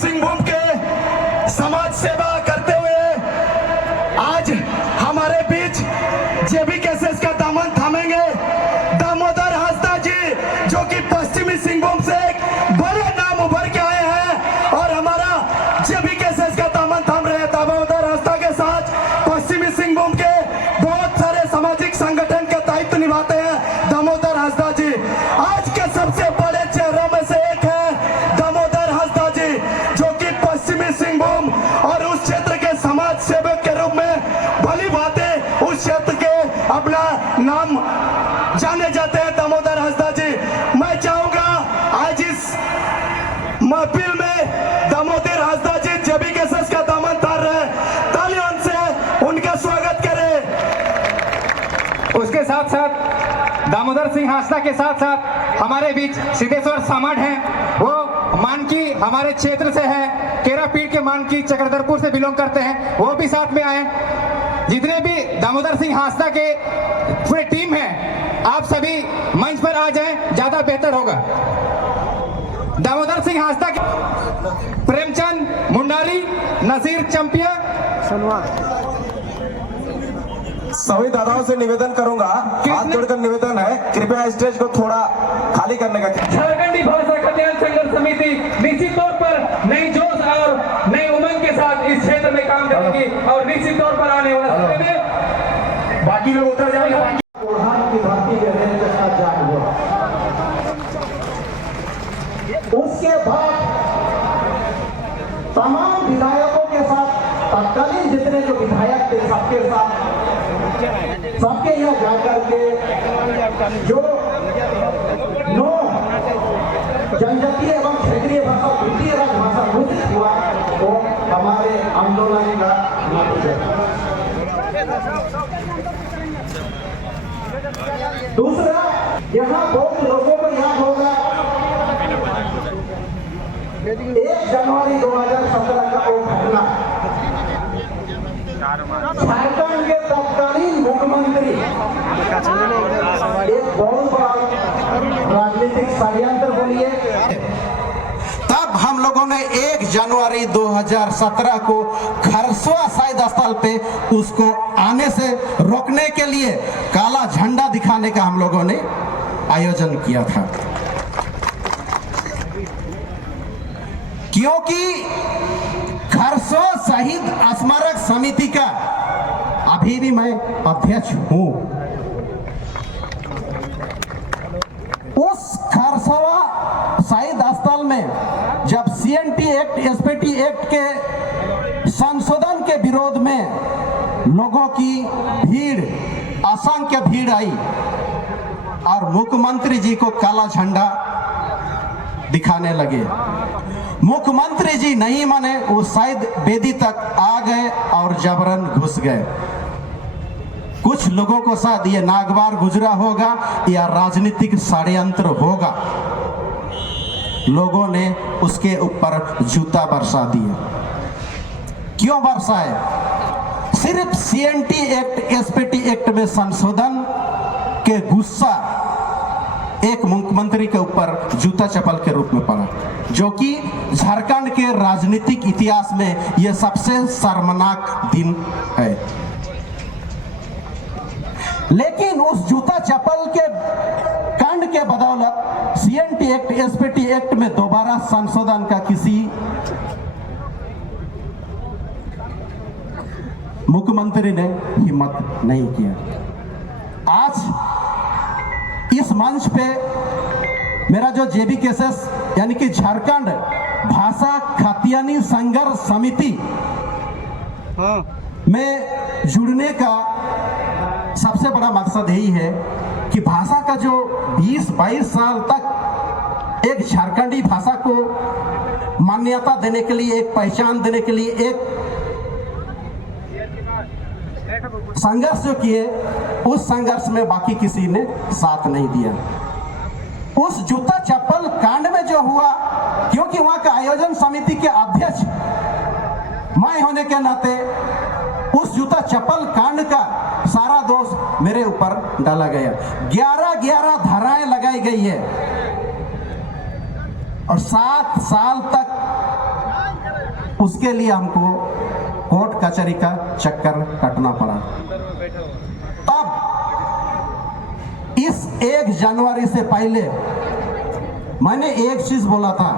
सिंहभूम के समाज सेवा करते हुए आज हमारे बीच जेबी केसेस का दामन थामेंगे दामोदर हांसदा जी, जो कि पश्चिमी सिंहभूम से एक बड़े नाम उभर के आए हैं और हमारा जेबी केसेस का दामन थाम रहे हैं। दामोदर हांसदा के साथ पश्चिमी सिंहभूम के बहुत सारे सामाजिक संगठन के दायित्व निभाते हैं दामोदर हांसदा जी। आज के सबसे बड़े चेहरों में से एक है दामोदर हांसदा जी, जो कि पश्चिमी सिंहभूम और उस क्षेत्र के समाज सेवक के रूप में भली भांति उस क्षेत्र के अपना नाम जाने जाते हैं दामोदर हांसदा जी। मैं चाहूंगा आज इस महफिल में दामोदर हांसदा जी जेबी केसेस का दामन थाम रहे हैं, तालियों से उनका स्वागत करें। उसके साथ साथ दामोदर सिंह हांसदा के साथ साथ हमारे बीच सिद्धेश्वर सामड़ हैं, वो मानकी हमारे क्षेत्र से है, केरापीठ के मानकी चक्रधरपुर से बिलोंग करते हैं, वो भी साथ में आए। जितने भी दामोदर सिंह हांसदा के पूरे टीम है, आप सभी मंच पर आ जाएं, ज्यादा बेहतर होगा। दामोदर सिंह हांसदा के प्रेमचंद मुंडारी, नसीर चंपिया, सभी दादाओं से निवेदन करूंगा, हाथ जोड़कर निवेदन है, कृपया स्टेज को थोड़ा खाली करने का। झारखंडी भाषा कल्याण संघर्ष समिति निश्चित तौर पर नई जोश और नई उमंग के साथ इस क्षेत्र में काम करेगी और निश्चित तौर पर आने वाले समय में बाकी लोग उतर जाएंगे। उसके बाद तमाम विधायकों के साथ, तत्कालीन जितने जो विधायक थे सबके साथ, सबके यहाँ जाकर के जो नो जनजातीय एवं क्षेत्रीय भाषा द्वितीय राजभाषा घोषित हुआ, वो हमारे आंदोलन का नतीजा। दूसरा, यहाँ बहुत लोगों को याद होगा 1 जनवरी 2017 का वो घटना, झारखंड के तत्कालीन मुख्यमंत्री एक बहुत बड़ा राजनीतिक षड्यंत्र बोलिए। तब हम लोगों ने 1 जनवरी 2017 को खरसुआ शहीद स्थल पे उसको आने से रोकने के लिए काला झंडा दिखाने का हम लोगों ने आयोजन किया था, क्योंकि खरसुआ शहीद स्मारक समिति का अभी भी मैं अध्यक्ष हूं। उस खरसुआ शहीद स्थल में जब CNT एक्ट, SPT एक्ट के संशोधन के विरोध में लोगों की भीड़, असंख्य भीड़ आई और मुख्यमंत्री जी को काला झंडा दिखाने लगे। मुख्यमंत्री जी नहीं माने, वो शायद वेदी तक आ गए और जबरन घुस गए। कुछ लोगों को शायद ये नागवार गुजरा होगा या राजनीतिक षड्यंत्र होगा, लोगों ने उसके ऊपर जूता बरसा दिए। क्यों बरसाए? सिर्फ CNT एक्ट, SPT एक्ट में संशोधन के गुस्सा एक मुख्यमंत्री के ऊपर जूता चप्पल के रूप में पड़ा, जो कि झारखंड के राजनीतिक इतिहास में यह सबसे शर्मनाक दिन है। लेकिन उस जूता चप्पल के कांड के बदौलत CNT एक्ट, SPT एक्ट में दोबारा संशोधन का किसी मुख्यमंत्री ने हिम्मत नहीं किया। आज इस मंच पे मेरा जो जेबी केसेस यानी कि झारखंड भाषा खतियानी संघर्ष समिति में जुड़ने का सबसे बड़ा मकसद यही है कि भाषा का जो 20-22 साल तक एक झारखंडी भाषा को मान्यता देने के लिए, एक पहचान देने के लिए एक संघर्ष जो किए, उस संघर्ष में बाकी किसी ने साथ नहीं दिया। उस जूता चप्पल कांड में जो हुआ, क्योंकि वहां का आयोजन समिति के अध्यक्ष मैं होने के नाते उस जूता चप्पल कांड का सारा दोष मेरे ऊपर डाला गया। 11 धाराएं लगाई गई है और 7 साल तक उसके लिए हमको कोर्ट कचहरी का चक्कर काटना पड़ा। तब इस 1 जनवरी से पहले मैंने एक चीज बोला था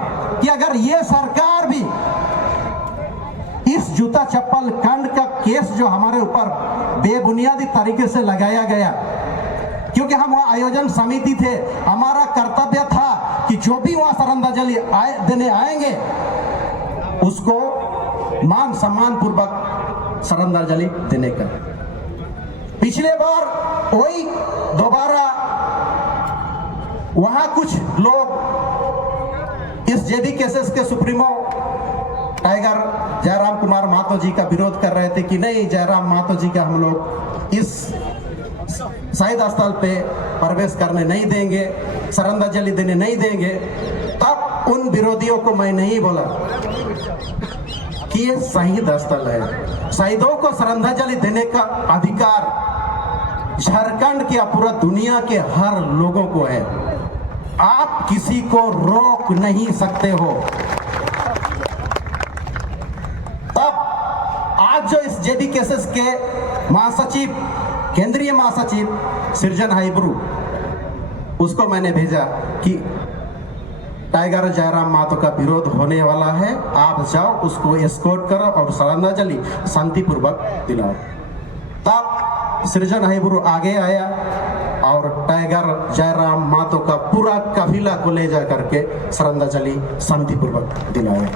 कि अगर ये सरकार भी इस जूता चप्पल कांड का केस जो हमारे ऊपर बेबुनियादी तरीके से लगाया गया, क्योंकि हम वहां आयोजन समिति थे, हमारा कर्तव्य था कि जो भी वहां श्रद्धांजलि देने आएंगे उसको मान सम्मान पूर्वक श्रद्धांजलि देने का। पिछले बार वही दोबारा वहां कुछ लोग इस जेबी केसेस के सुप्रीमो टाइगर जयराम कुमार महतो जी का विरोध कर रहे थे कि नहीं, जयराम महतो जी का हम लोग इस शहीद स्थल पे प्रवेश करने नहीं देंगे, श्रद्धांजलि देने नहीं देंगे। तब उन विरोधियों को मैं नहीं बोला कि ये शहीद स्थल है, शहीदों को श्रद्धांजलि देने का अधिकार झारखंड के पूरा दुनिया के हर लोगों को है, आप किसी को रोक नहीं सकते हो। तब आज जो इस जेबी केसेस के महासचिव, केंद्रीय महासचिव सृजन हाइब्रू, उसको मैंने भेजा कि टाइगर जयराम महतो का विरोध होने वाला है, आप जाओ उसको एस्कॉर्ट करो और श्रद्धांजलि शांतिपूर्वक दिलाओ। तब सृजन हाइब्रू आगे आया और टाइगर जयराम महतो का पूरा काफिला को ले जा करके श्रद्धांजलि शांतिपूर्वक दिलाया।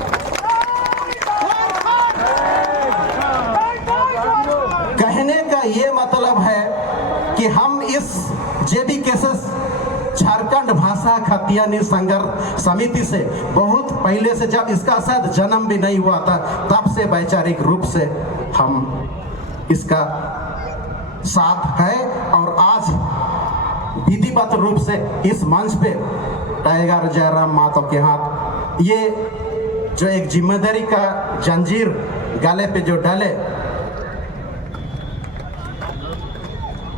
कहने का ये मतलब है कि हम इस जेबी केसेस झारखंड भाषा खतियानी संघर्ष समिति से बहुत पहले से, जब इसका शायद जन्म भी नहीं हुआ था, तब से वैचारिक रूप से हम इसका साथ है और आज विधिवत रूप से इस मंच पे टाइगर जयराम महतो के हाथ ये जो एक जिम्मेदारी का जंजीर गले पे जो डाले,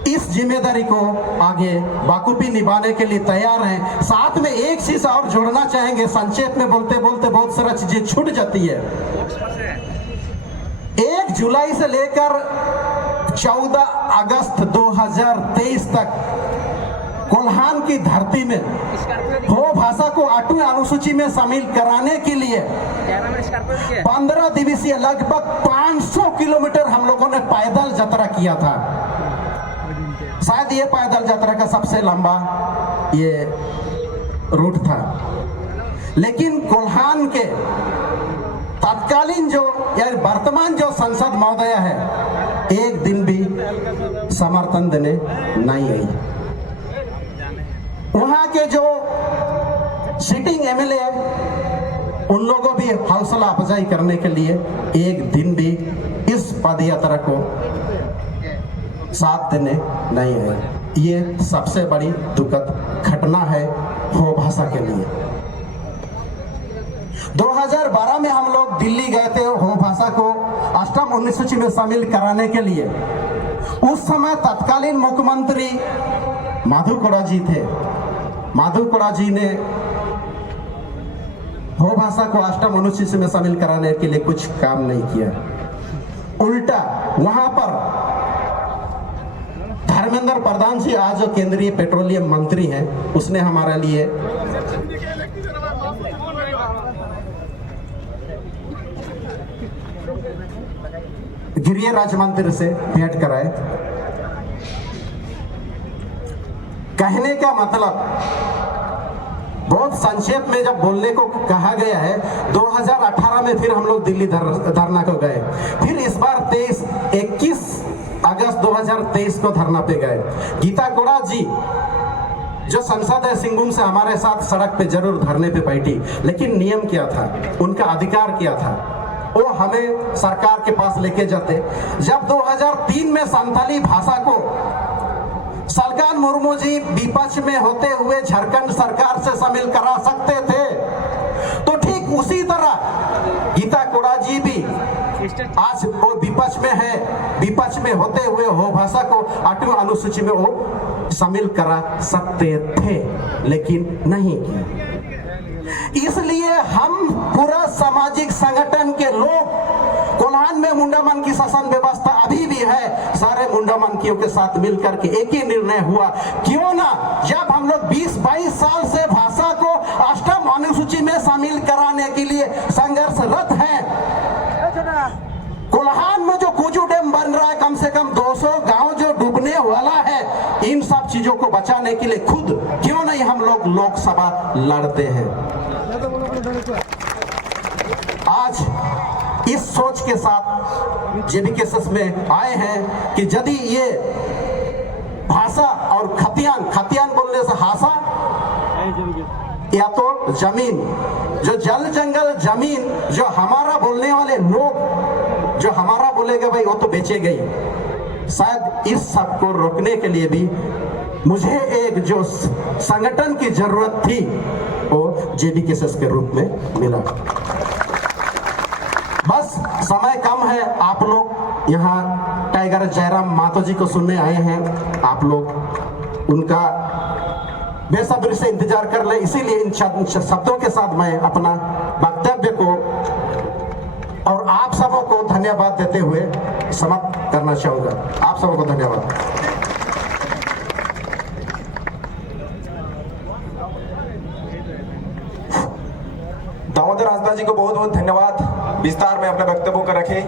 इस जिम्मेदारी को आगे बाखूबी निभाने के लिए तैयार हैं। साथ में एक चीज और जोड़ना चाहेंगे, संक्षेप में बोलते बोलते बहुत सारा चीजें छूट जाती है। 1 जुलाई से लेकर 14 अगस्त 2023 तक कोल्हान की धरती में हो भाषा को 8वीं अनुसूची में शामिल कराने के लिए 15 दिवसीय लगभग 500 किलोमीटर हम लोगों ने पैदल यात्रा किया था। शायद ये पैदल यात्रा का सबसे लंबा ये रूट था। लेकिन कोल्हान के तत्कालीन जो या वर्तमान जो सांसद महोदय है, एक दिन भी समर्थन देने नहीं आई। वहां के जो सिटिंग एमएलए उन लोगों भी हौसला अफजाई करने के लिए एक दिन भी इस पदयात्रा को साथ देने नहीं आए। ये सबसे बड़ी दुखद घटना है हो भाषा के लिए। 2012 में हम लोग दिल्ली गए थे हो भाषा को 8वीं अनुसूची में शामिल कराने के लिए। उस समय तत्कालीन मुख्यमंत्री माधु कोड़ा जी थे। माधु कोड़ा जी ने हो भाषा को 8वीं अनुसूची में शामिल कराने के लिए कुछ काम नहीं किया। उल्टा वहां पर धर्मेंद्र प्रधान जी, आज जो केंद्रीय पेट्रोलियम मंत्री हैं, उसने हमारे लिए गृह राज्य मंत्री से भेंट कराए। कहने का मतलब बहुत संक्षेप में जब बोलने को कहा गया है, 2018 में फिर हम लोग दिल्ली धरना को गए, फिर इस बार 21 अगस्त 2023 को धरना पे गए। गीता कोड़ा जी जो संसद है सिंहभूम से, हमारे साथ सड़क पे जरूर धरने पे बैठी, लेकिन नियम क्या था, उनका अधिकार क्या था, वो हमें सरकार के पास लेके जाते। जब 2003 में संथाली भाषा को सलगान मुर्मू जी विपक्ष में होते हुए झारखंड सरकार से शामिल करा सकते थे, तो ठीक उसी तरह गीता कोड़ा जी भी आज वो विपक्ष में है, विपक्ष में होते हुए हो भाषा को 8वीं अनुसूची में वो शामिल करा सकते थे, लेकिन नहीं किया। इसलिए हम पूरा सामाजिक संगठन के लोग कोल्हान में मुंडा मन की शासन व्यवस्था अभी भी है, सारे मुंडा मनकियों के साथ मिलकर के एक ही निर्णय हुआ, क्यों ना जब हम लोग 20-22 साल से भाषा को अष्टम अनुसूची में शामिल कराने के लिए संघर्षरत हैं। कोल्हान में जो कुजू डैम बन रहा है, कम से कम 200 गांव जो डूबने वाला है, इन सब चीजों को बचाने के लिए खुद क्यों नहीं हम लोग लोकसभा लड़ते हैं। आज इस सोच के साथ जेबीकेएसएस में आए हैं कि यदि ये भाषा और खतियान बोलने से हासा या तो जमीन, जो जल जंगल जमीन जो हमारा बोलने वाले लोग जो हमारा बोलेगा भाई वो तो बेचे गई। शायद इस सब को रोकने के लिए भी मुझे एक जो संगठन की जरूरत थी वो जेबीकेएसएस के रूप में मिला। बस समय कम है, आप लोग यहाँ टाइगर जयराम मातो जी को सुनने आए हैं, आप लोग उनका बेसब्री से इंतजार कर ले, इसीलिए इन शब्दों के साथ मैं अपना वक्तव्य को और आप सबों को धन्यवाद देते हुए समाप्त करना चाहूंगा। आप सबों को धन्यवाद। दामोदर हांसदा जी को बहुत बहुत धन्यवाद, विस्तार में अपने वक्तव्यों को रखे।